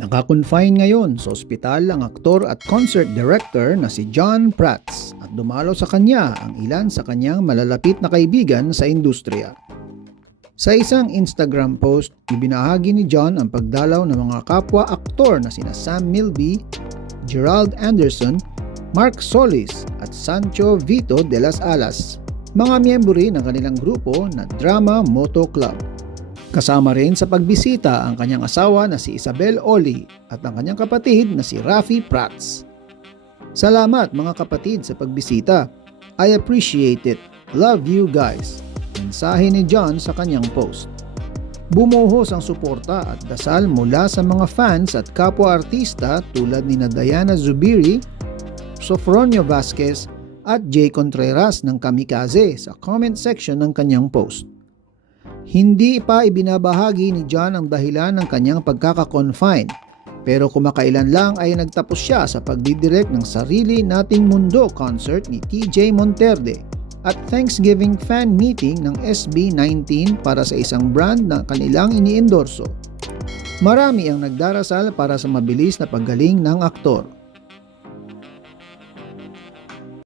Nakakonfine ngayon sa ospital ang aktor at concert director na si John Prats at dumalo sa kanya ang ilan sa kanyang malalapit na kaibigan sa industriya. Sa isang Instagram post, ibinahagi ni John ang pagdalaw ng mga kapwa aktor na sina Sam Milby, Gerald Anderson, Mark Solis at Sancho Vito de las Alas, mga miyembro rin ng kanilang grupo na Drama Moto Club. Kasama rin sa pagbisita ang kanyang asawa na si Isabel Oli at ang kanyang kapatid na si Rafi Prats. Salamat mga kapatid sa pagbisita. I appreciate it. Love you guys. Mensahe ni John sa kanyang post. Bumuhos ang suporta at dasal mula sa mga fans at kapwa-artista tulad ni na Diana Zubiri, Sofronio Vasquez at Jay Contreras ng Kamikaze sa comment section ng kanyang post. Hindi pa ibinabahagi ni John ang dahilan ng kanyang pagkaka-confine pero kumakailan lang ay nagtapos siya sa pagdidirect ng Sarili Nating Mundo concert ni TJ Monterde at Thanksgiving fan meeting ng SB19 para sa isang brand na kanilang iniendorso. Marami ang nagdarasal para sa mabilis na paggaling ng aktor.